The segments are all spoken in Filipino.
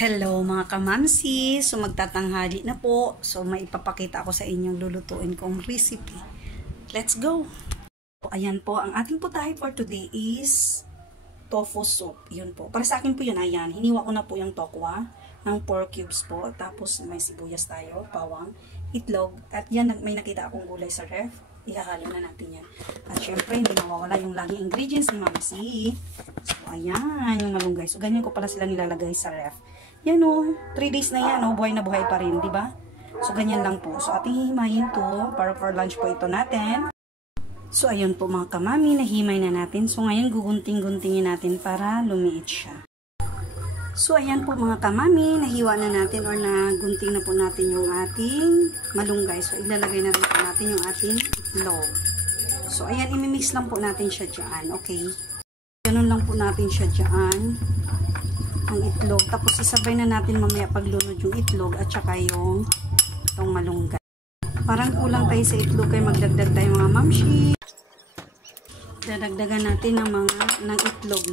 Hello mga kamamsi! So magtatanghali na po. So maipapakita ako sa inyong lulutuin kong recipe. Let's go! Ayan po, ang ating putahe for today is tofu soup. Yun po. Para sa akin po yun, ayan. Hiniwa ko na po yung tokwa ng 4 cubes po. Tapos may sibuyas tayo, bawang, itlog. At yan, may nakita akong gulay sa ref. Ihahalo na natin yan. At syempre, hindi mawawala yung laging ingredients ni Mamsi. So ayan, yung malunggay. So ganyan ko pala sila nilalagay sa ref. Yan o, 3 days na yan o, buhay na buhay pa rin, di ba? So, ganyan lang po. So, ating hihimayin to, para for lunch po ito natin. So, ayun po mga kamami, nahimay na natin. So, ngayon, gugunting-guntingin natin para lumiit siya. So, ayan po mga kamami, nahiwa na natin or nagunting na po natin yung ating malunggay. So, ilalagay na rin po natin yung ating itlog. So, ayan, imimix lang po natin siya dyan, okay? Ganun lang po natin siya dyan. Ang itlog. Tapos isabay na natin mamaya paglunod yung itlog at saka yung itong malunggay. Parang kulang tayo sa itlog kaya magdagdag tayo mga mamshi. Dadagdagan natin ng itlog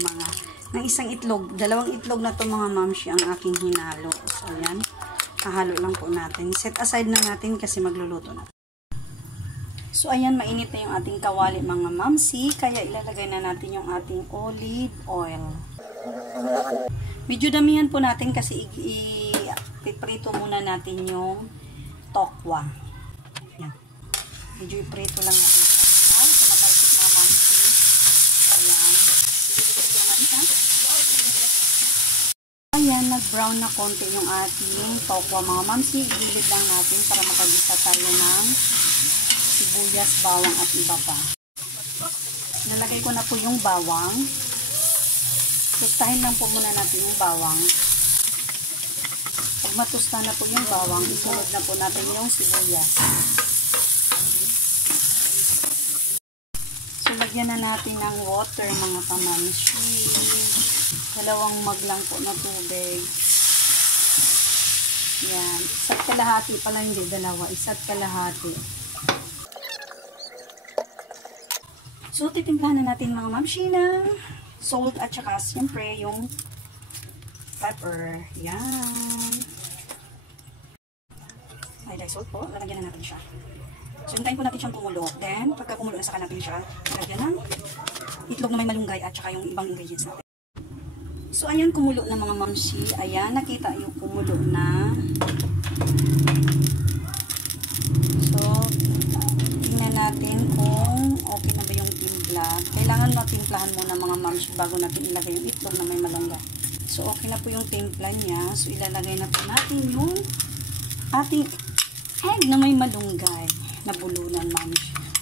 ng isang itlog. 2 itlog na to mga mamshi ang aking hinalo. So yan. Kahalo lang po natin. Set aside na natin kasi magluluto na. So ayan, mainit na yung ating kawali mga mamsi. Kaya ilalagay na natin yung ating olive oil. Medyo damihan po natin kasi iprito muna natin yung tokwa. Yan. Medyo iprito lang natin siya. Ay, tumatalsik mga mamsi. Ayan. Ayan, nag-brown na konti yung ating tokwa mga mamsi. Igilid lang natin para makagisa tayo ng sibuyas, bawang at iba pa. Nalagay ko na po yung bawang. Tustahin lang po muna natin yung bawang. Pag matusta na po yung bawang, isunod na po natin yung sibuyas. So, lagyan na natin ng water mga kamamshi. 2 mug lang po na tubig. Yan. 1 kalahati pala, hindi 2. 1 kalahati. So, titimplahan na natin mga mamshi na salt at saka siyempre yung pepper. Yan. Ay, dahil salt po. Lalagyan na natin siya. So, hintayin po natin siyang kumulo. Then, pagka kumulo na saka natin siya, lalagyan ng itlog na may malunggay at saka yung ibang ingredients natin. So, ayan, kumulo na mga mamshi. Ayan, nakita yung kumulo na. So, tingnan natin kung okay na ba yung timpla. Kailangan matimplahan muna mga mamshi bago natin ilagay yung itlog na may malunggay. So, okay na po yung timpla niya. So, ilalagay na po natin yung ating egg na may malunggay. Nabulunan,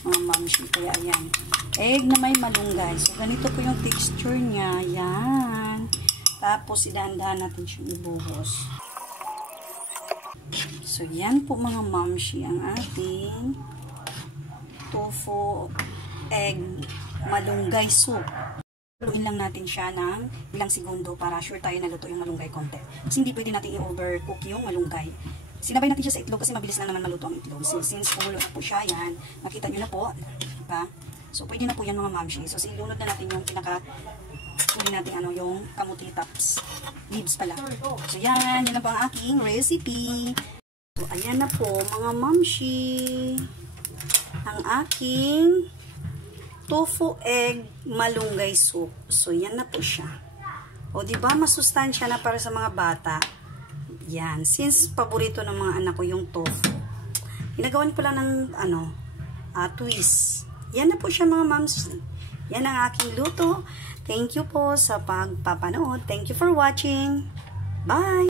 mga mamshi. Kaya, ayan. Egg na may malunggay. So, ganito po yung texture niya. Ayan. Tapos, idahan-dahan natin siyang ibuhos. So, yan po mga mamshi ang ating tofu egg malunggay soup. Haluin lang natin siya ng ilang segundo para sure tayo na luto yung malunggay konti. Kasi hindi pwede natin i-overcook yung malunggay. Sinabay natin siya sa itlog kasi mabilis lang naman maluto ang itlog. Since kumulo na po siya, yan. Nakita nyo na po. Diba? So, pwede na po yan mga mamshi. So, silunod na natin yung huli natin yung kamuti tops. Leaves pala. So, yan. Yan lang po ang aking recipe. So, ayan na po mga mamshi. Ang aking tofu egg malunggay soup. So, yan na po siya. O, diba? Masustansya na para sa mga bata. Yan. Since paborito ng mga anak ko yung tofu. Ginagawan ko lang ng, twist. Yan na po siya mga moms. Yan ang aking luto. Thank you po sa pagpapanood. Thank you for watching. Bye!